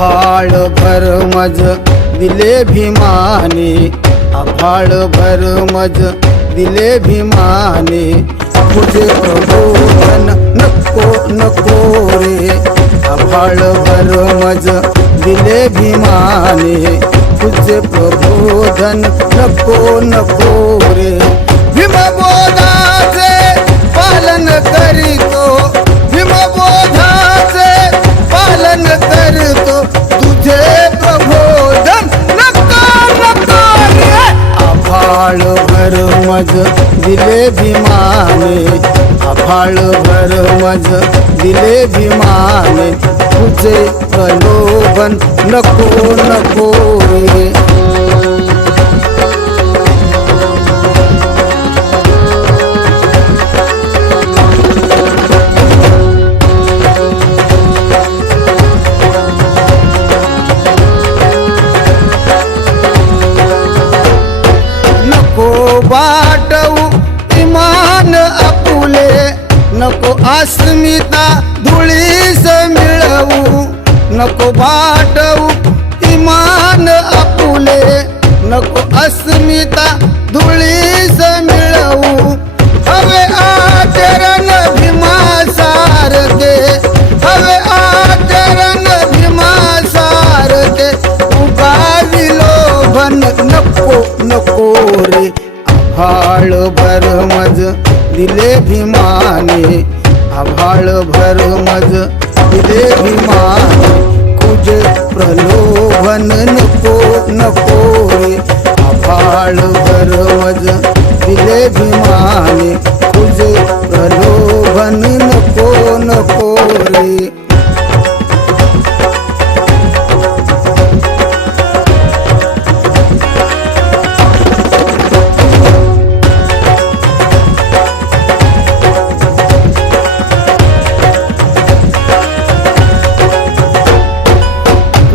आभाळ भर मज दिले भीमाने, आभाळ भर मज दिले भीमाने, तुझे प्रबोधन नको नको रे, आभाळ भर मज दिले भीमाने, तुझे प्रबोधन नको नको रे. भीमबोधाचे पालन करीतो, भीमबोधाचे पालन करतो, तुझे प्रबोधन नको नको रे. आभाळ भर मज दिले भीमाने, आभाळ भर मज दिले भीमाने, तुझे प्रलोभन नको नको रे. वाटवू इमान आपुले, नको अस्मिता धुळीस मिळवू, नको वाटवू इमान आपुले, नको अस्मिता धुळीस मिळवू. हवे आचरण भीमासारखे, हवे आचरण भीमासारखे, उगा विलोभन नको नको रे. आभाळ भर मज दिले भीमाने, आभाळ भर मज दिले भीमाने, तुझे प्रलोभन नको नको रे. आभाळ भर मज दिले भीमाने, तुझे प्रलोभन नको नको रे.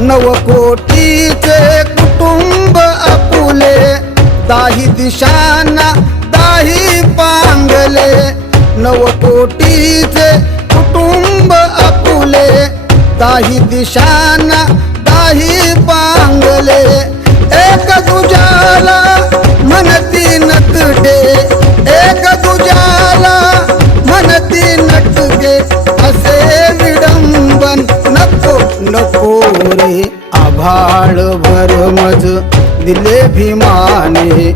नवकोटीचे कुटुंब आपुले, दाही दिशांना दाही पांगले, नवकोटीचे कुटुंब आपुले, दाही दिशांना दाही पांगले. एक तुझ्याला म्हणती नटके, एक तुझ्याला म्हणती नटके, असे विडंबन नको नको रे. आभाळ भर मज दिले भीमाने,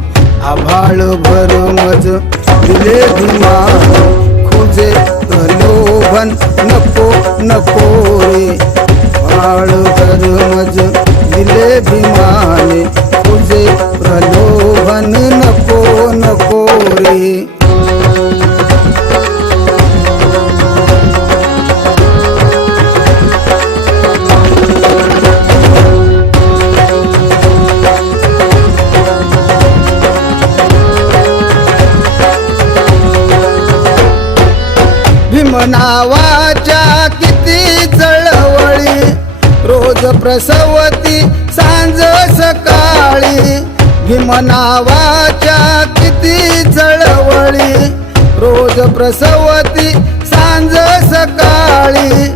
आभाळ भर मज दिले भीमाने, तुझे प्रलोभन नको नको रे. आभाळ भर मज दिले भीमाने, तुझे प्रलोभन नको नको रे. नावाच्या किती चळवळी, रोज प्रसवती सांज सकाळी, भीम नावाच्या किती चळवळी, रोज प्रसवती सांज सकाळी.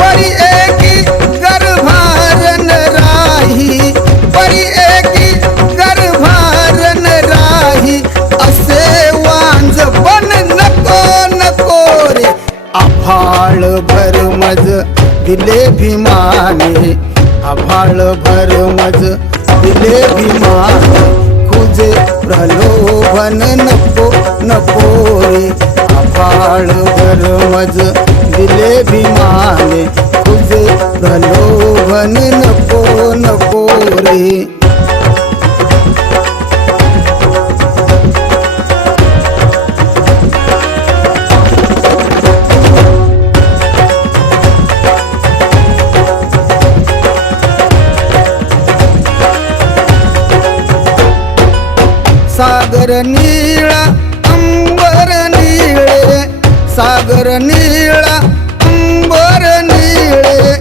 परी एकी गर्भारण राही, परी एकी गर्भारण राही, असे वांज पण नको नको रे. आभाळ भर मज दिले भीमाने, आभाळ भर मज दिले भीमाने, तुझे प्रलोभन नको नको रे. आभाळ भर मज दिले भीमाने, तुझे प्रलोभन नको नको रे. सागर नीळा अंबर नीळे, सागर नीळा अंबर नीळे,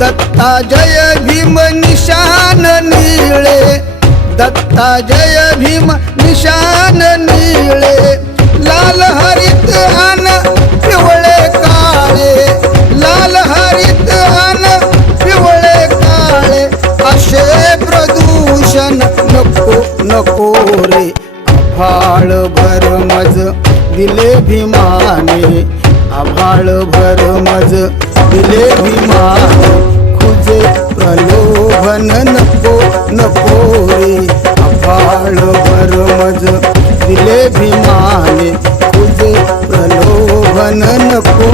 दत्ता जय भीम निशान नीळे, दत्ता जय भीम निशान नीळे. लाल हरित अन पिवळे काळे, लाल हरित अन पिवळे काळे, भीमाने आभाळ भर मज दिले भीमाने खुजे प्रलोभन नको नको रे आभाळ भर मज दिले भीमाने खुजे प्रलोभन नको